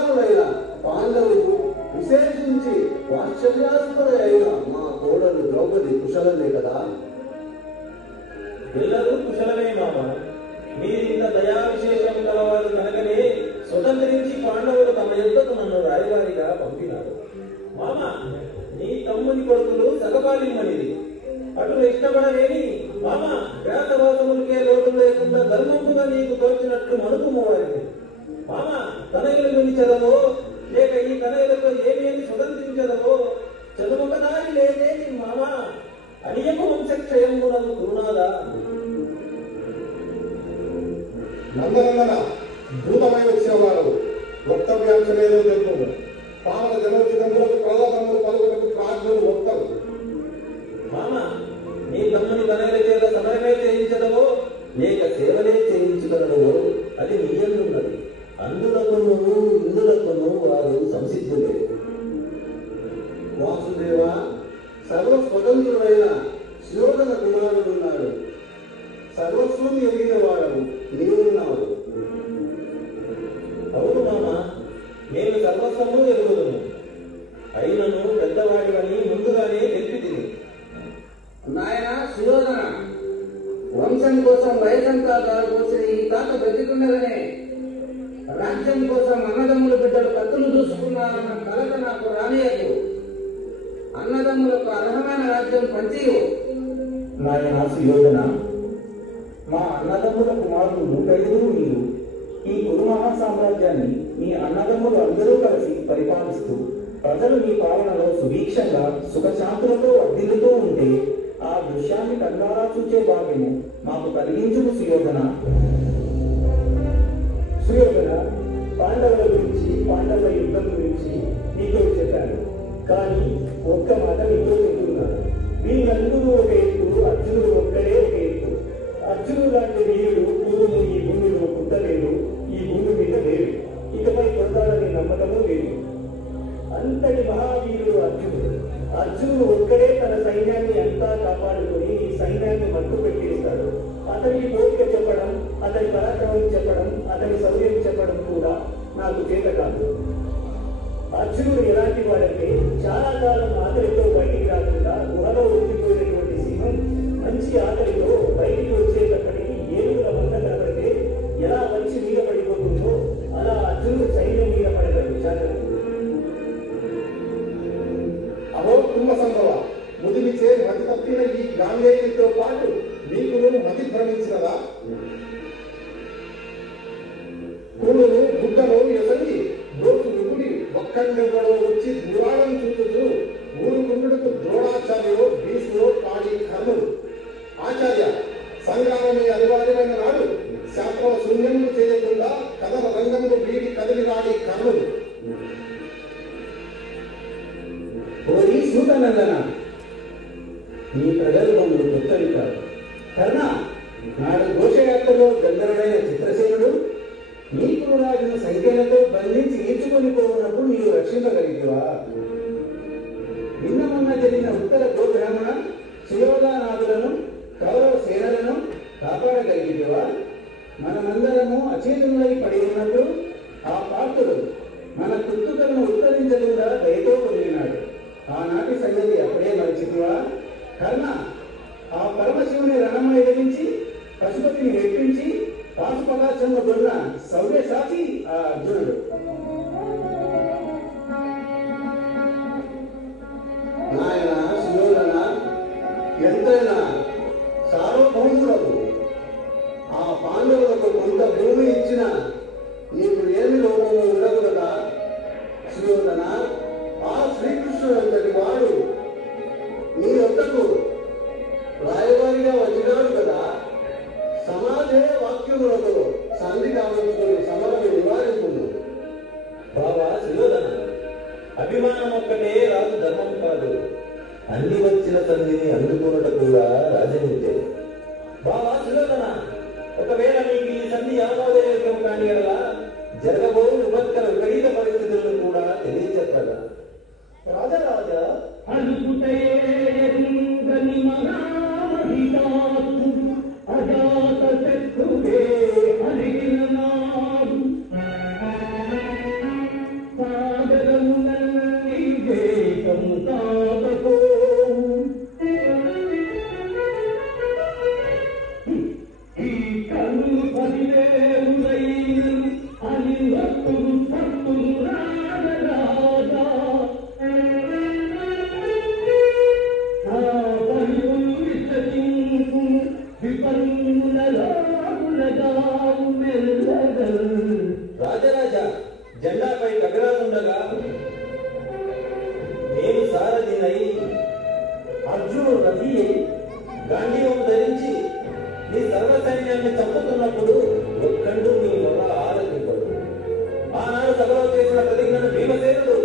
కుమారులైన పాండవులు, విశేషించి వాత్సల్యాస్పద అయిన మా కోడలు ద్రౌపది కుశలమే కదా? పిల్లలు కుశలమే మామ. మీరింత దయా విశేషం కలవారు కనుకనే స్వతంత్రించి పాండవులు తమ యుద్ధకు నన్ను రాయవారిగా పంపినారు. మామ, నీ తమ్ముని కొడుకులు సగపాలిమ్మనిది అటు ఇష్టపడలేని మామ, వ్యాసవాసములకే లోటు లేకుండా ధర్మముగా నీకు తోచినట్లు మనుకుము వారిని. మామ, తనయులు వినిచదవో లేక ఈ తనయులతో ఏమేమి స్వతంత్రించదవో చదువుకదారి లేదేని మామ, అనియకు వంశక్షయమునకు గురునాథా. నందనందన భూతమై వచ్చిన వారు వక్తవ్యాంశమేదో తెలుపు. పావన జనోచితములకు ప్రలోభములు పలుకులకు ప్రార్థనలు వక్తలు. మామ, నీ తమ్ముని తనయుల చేత సమరమే చేయించదవో లేక సేవలే చేయించగలవో అది నీయందున్నది. అందులకును ఇందులకును వారు సంసిద్ధులే. వాసుదేవ, సర్వస్వతంత్రుడైన శిరోధన కుమారుడున్నాడు. సర్వస్వం ఎరిగిన వాడు నీవున్నావు. అవును మామ, నేను సర్వస్వము ఎరుగుదును. అయినను పెద్దవాడివని ముందుగానే తెలిపితిని. నాయన సుయోధన, వంశం కోసం వయసంతా దారిపోసిన ఈ తాత బ్రతికుండగానే రాజ్యం కోసం అన్నదమ్ముల బిడ్డలు కత్తులు చూసుకున్నారన్న కలత నాకు రానియకు. అన్నదమ్ములకు అర్హమైన రాజ్యం పంచియు. నాయన సుయోధన, మా అన్నదమ్ముల కుమారులు 105 మీరు ఈ కురు మహా సామ్రాజ్యాన్ని మీ అన్నదమ్ములు అందరూ కలిసి పరిపాలిస్తూ ప్రజలు మీ పాలనలో సుభిక్షంగా సుఖశాంతులతో వర్ధిల్లుతూ ఉంటే ఆ దృశ్యాన్ని కన్నారా చూచే భాగ్యము మాకు కలిగించుడు సుయోధన. సుయోధన, పాండవుల గురించి, పాండవుల యుద్ధం గురించి నీతో చెప్పాను. కానీ ఒక్క మాట నీతో చెబుతున్నాను. వీళ్ళందరూ ఒక ఎత్తు, అర్జునుడు ఒక్కడే ఒక ఎత్తు. అర్జునుడు లాంటి వీరుడు పూర్వము ఈ భూమిలో పుట్టలేదు, ఈ భూమి మీద లేడు, ఇకపై పొందాలని నమ్మకము లేదు. అంతటి మహావీరుడు అర్జునుడు. అర్జునుడు ఒక్కడే తన సైన్యాన్ని అంతా కాపాడుకొని ఈ సైన్యాన్ని మట్టు పెట్టేస్తాడు. అతనికి పోలిక చెప్పడం, అతని పరాక్రమం చెప్పడం, అతని శౌర్యం చెప్పడం కూడా నాకు చేత కాదు. అర్జునుడు ఎలాంటి వాడంటే చాలా కాలం ఆకలితో బయటికి రాకుండా గుహలో ఉండిపోయినటువంటి సింహం మంచి ఆకలితో బయటికి వచ్చేటప్పటికి ఏనుగుల మంద కనబడితే ఎలా మంచి మీద పడిపోతుందో అలా అర్జునుడు సైన్యం మీద పడతాడు. జాగ్రత్త. అహో కుంభ సంభవ, ముదిమిచే మతి తప్పిన ఈ గాంధేయుడితో పాటు నీకు మతి భ్రమించినదా? కూడును గుడ్డను ఎసంగి దోసు విగుడి ఒక్కండెవ్వడో వచ్చి దురాడం చూపుతూ ఊరుకుండుకు ద్రోణాచార్యుడు భీష్ముడు కాడి కర్ణుడు. ఆచార్య, సంగ్రామమే అనివార్యమైన నాడు శాస్త్రం శూన్యములు చేయకుండా కథల రంగంలో వీడి కదిలి రాడి కర్ణుడు. ఓరి సూతనందన, నీ ప్రగల్భములు కొత్తవి కాదు. కర్ణ, నాడు ఘోషయాత్రలో గంధర్వుడైన చిత్రసేనుడు నీకు రాజును సంఖ్యలతో బంధించి ఈడ్చుకొని పోవున్నప్పుడు నీవు రక్షింపగలిగివా? నిన్న మొన్న జరిగిన ఉత్తర గోబ్రాహ్మణ సుయోధనాదులను కౌరవ సేనలను కాపాడగలిగివా? మనమందరము అచేతులై పడి ఉన్నప్పుడు ఆ పాత్రుడు మన కుత్తుకలను ఉత్తరించకుండా దయతో పొందినాడు. ఆనాటి సంగతి అప్పుడే మరిచితివా? కర్ణ, ఆ పరమశివుని రణము ఎదిరించి పశుపతిని మెప్పించి పాశుపదార్థంలో కొన్న శౌర్య సాచి ఆ అర్జునుడు. నాయన సుయోధన, ఎంతైనా సార్వభౌములకు ఆ పాండవులకు కొంత భూమి ఇచ్చిన నీకు ఏమి లోపము ఉండదు కదా సుయోధన. ఆ శ్రీకృష్ణుడు అంతటి వాడు నీ వద్దకు రాయవారిగా వచ్చినాడు కదా. సమాజే వాక్యములతో సంధి కావించుకుని సమరము నివారించును. బాబా సుయోధన, అభిమానం ఒక్కటే రాజు ధర్మం కాదు. అన్ని వచ్చిన సంధిని అందుకున్నట కూడా రాజనీతే. బాబా సుయోధన, ఒకవేళ నీకు ఈ సంధి ఆమోదయోగ్యం కాని ఎడల జరగబో విపత్కర విపరీత పరిస్థితులను కూడా తెలియచెప్పగా. రాజరాజా, కపిరాజుండగా నేను సారథినై అర్జునుడు రథి గాంధీవం ధరించి నీ సర్వ సైన్యాన్ని చంపుతున్నప్పుడు ఒక్కడు నీ మొర ఆలకింపడు. ఆనాడు సభలో చేసిన ప్రతిజ్ఞను భీమసేనుడు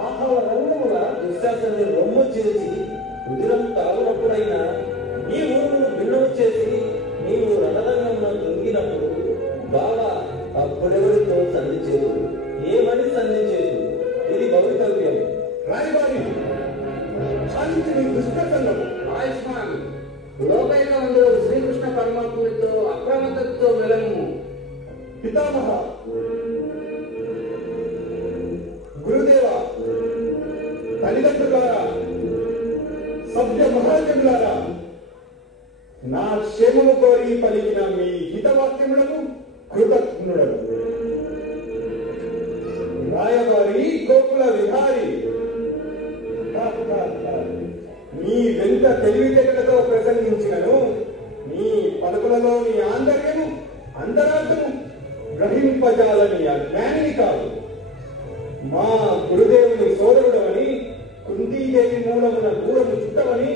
ఆహవ రంగముగా దుశ్శాసనుని రొమ్ము చేసి రుధిరం తాగునప్పుడైనా నీ ఊరును భిన్నము చేసి నీవు రణరంగంలో తొంగినప్పుడు బావా అప్పుడెవరితో సంధి చేదు, ఏమని సంధి చేదు, ఇది భవితవ్యం. రాయబారి సాధించిన దుష్కర్తలను ఆయుష్మాన్ లోకైకంలో శ్రీకృష్ణ పరమాత్ముడితో అప్రమత్తతో వెలము. పితామహ, గురుదేవ, తల్లిదండ్రులారా, సభ్య మహాజనులారా, నా క్షేమము కోరి పలికిన మీ హితవాక్యములకు కృతజ్ఞుడను. రాయబారి గోకుల విహారి, నీ వెంట తెలివితేటలతో ప్రసంగించినను నీ పలుకులలోని ఆంతర్యము అంతరార్థము గ్రహింపజాలని అజ్ఞానిని కాదు. మా గురుదేవుని సోదరుడవని, కుంతీదేవి మూలమున దూరము చుట్టవని,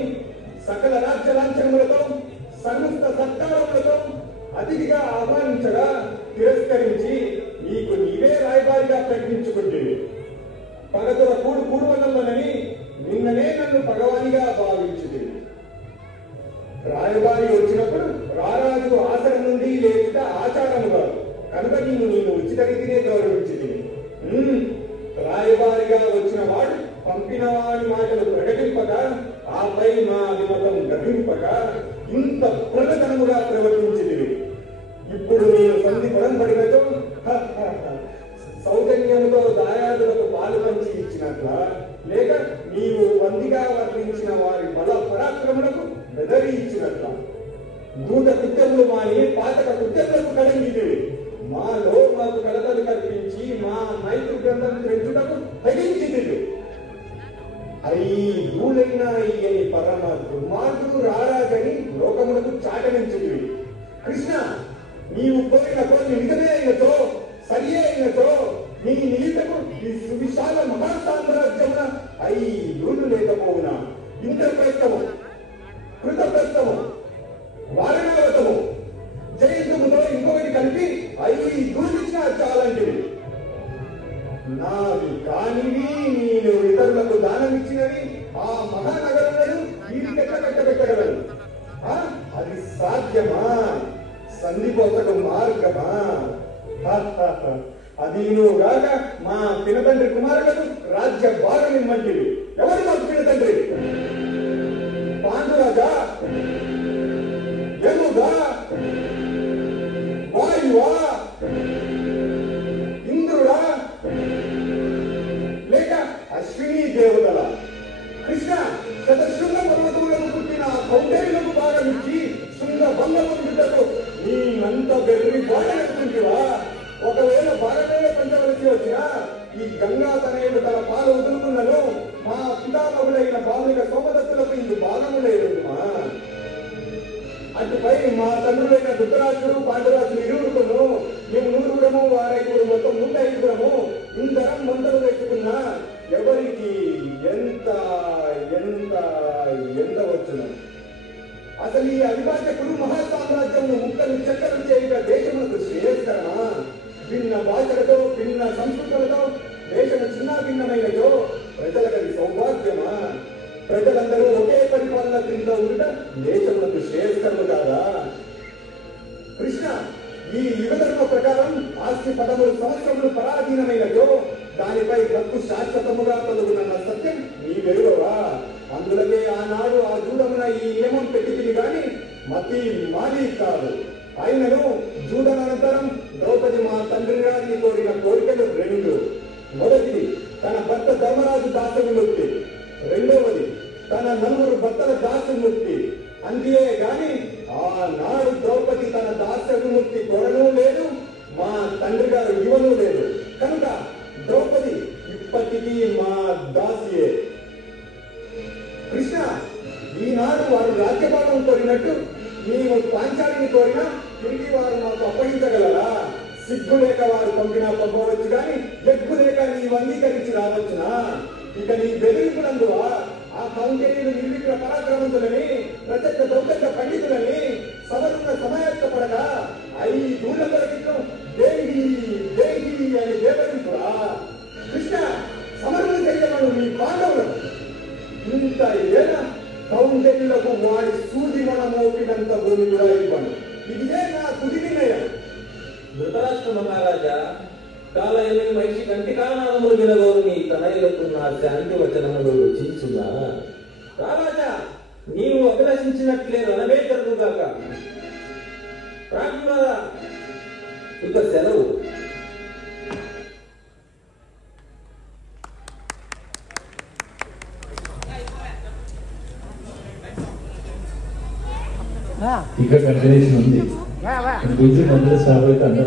సకల రాజ్య లాంఛనములతో సమస్త సత్కారములతో అతిథిగా ఆహ్వానించగా తిరస్కరించి నీకు నీవే రాయబారిగా ప్రకటించుకుంటేవి. పగతుల కూడు కూడువనని నిన్ననే నన్ను భగవానిగా భావించింది. రాయబారి వచ్చినప్పుడు రారాజు ఆసనం నుండి లేచుట ఆచారము కాదు కనుక నేను ఉచిత రీతినే గౌరవించింది. రాయబారిగా వచ్చిన వాడు పంపిన వాడి మాటలు ప్రకటింపక, ఆపై మా అభిమతం గ్రహింపక ఇంత ప్రగతనముగా ప్రవర్తించింది. ఇప్పుడు నేను సంధి పడంపడినతో సౌజన్యముతో దాయాదులకు పాలు పంచి ఇచ్చినట్ల, లేక నీవు వందిగా వర్ణించిన వారి బల పరాక్రములకు బెదరి ఇచ్చినట్ల దూత కృత్యములు మాని పాతక కృత్యములకు కలంగితివి. మాలో మాకు కలతలు కల్పించి మా మైత్రి గ్రంథం పెంచుటకు తగించితివి. దూలైన ఈయని పరమ దుర్మార్గుడు రారాజని లోకములకు చాటనించితివి. కృష్ణ, నీవు కోరిన కోరిన నిజమే అయినతో సరి అయినతో నీ నీటకు ఈ సువిశాల మహాసామ్రాజ్యమున 5 లేకపోవునా ఇంద్రప్రస్థము, కృతప్రస్థము, వారణావతము, జయంతుముతో ఇంకొకటి కలిపి 5 ఇచ్చినా చాలంటివి. నావి కానివి నేను ఇతరులకు దానమిచ్చినవి ఆ మహానగరములను వీరికెట్ల కట్టబెట్టగలను? అది సాధ్యమా? సంధి కోసకు మార్గమా? అది నువ్వుగాక మా పినతండ్రి కుమారులకు రాజ్య భారం ఇమ్మంటివి. ఎవరు మాకు పినతండ్రి? పాండురాజా, యముగా, వాయువా, ఇంద్రుడా, లేక అశ్విని దేవతల? కృష్ణ, శతశృంగ పర్వతములకు పుట్టిన కౌంటర్యులకు భాగమిచ్చి శృంగ భంగముకు నీనంత బెర్రి బాడనుకుంటువా? ఒకవేళ భారతీయ పంచవలసి వచ్చినా ఈ గంగా తనయుడు తన పాలు వదులుకున్నను మా పితామహుడైన బాలుక సోమదత్తులకు ఇది భాగము లేదమ్మా. అటుపై మా తండ్రులైన ధృతరాజుడు పాండురాజులు ఇరువురుకును మేము 100 వారైదుగురు మొత్తం 105 ఇంతరం మంటలు పెట్టుకున్నా ఎవరికి ఎంత ఎంత ఎంత వచ్చును? అసలు ఈ అవిభాజ్య కురు మహాసామ్రాజ్యము ముక్కలు చక్కలు చేయక దేశములకు శ్రేయస్కరమా? భిన్న భాషలతో భిన్న సంస్కృతులతో దేశము చిన్న భిన్నమైనదో ప్రజలకది సౌభాగ్యమా? ప్రజలందరూ ఒకే పరిపాలన క్రింద ఉంట దేశములకు శ్రేయస్కరము కాదా? కృష్ణ, ఈ యుగధర్మ ప్రకారం ఆస్తి 13 సంవత్సరములు పరాధీనమైనదో దానిపై హక్కు శాశ్వతముగా కలుగునన్న సత్యం నీ వెలుగవా? అందులకే ఆనాడు ఆ జూదమున ఈ నియమం పెట్టింది గాని మతి మాది కాదు. అయినను జూదనంతరం ద్రౌపది మా తండ్రి గారిని కోరిన కోరికలు 2. మొదటిది తన భర్త ధర్మరాజు దాస విముక్తి, 2వది తన 4 భర్తల దాస విముక్తి. అంతే గాని ఆనాడు ద్రౌపది తన దాస విముక్తి కోరను లేదు, మా తండ్రి గారు ఇవ్వను లేదు. కనుక ద్రౌపది ఇప్పటికీ మా దాసియే. కృష్ణ, ఈనాడు వారు రాజ్యపాలన కోరినట్టు నీవు పాంచాలిని కోరినా తిరిగి వారు మాకు అప్పగించగలరా? సిగ్గు లేక వారు పంపినా పంపవచ్చు కానీ ఎగ్గు నీవు అంగీకరించి రావచ్చునా? ఇక నీ బెదిరింపునందువా ఆ కౌంటేయులు నిర్విగ్ర పరాక్రమంతులని ప్రత్యక్ష దౌత్య పండితులని సభలున్న సమాయత్తపడగా 5 కొరకు దేహి దేహి అని బెదిరింపురా? కృష్ణ, సమరము చెయ్యమను నీ పాండవులను. ఇంత ఏన కౌంటేయులకు వాడి సూది మన మోపినంత భూమి కూడా ఇవ్వను. ఇదే నా తుది నిర్ణయం. ధృతరాష్ట్ర మహారాజా, కాలయని మనిషి కంటి కారణములు వినగోరు నీ తనయులకు నా శాంతి వచనములు రుచించున్నా. రారాజా, నీవు అభిలషించినట్లే రణమే జరుగుగాక. ప్రాజ్ఞులారా, ఇక సెలవు. ఇక్కడ కంటిన్యూషన్ ఉంది. గుజు మంత్రి సార్ అందరూ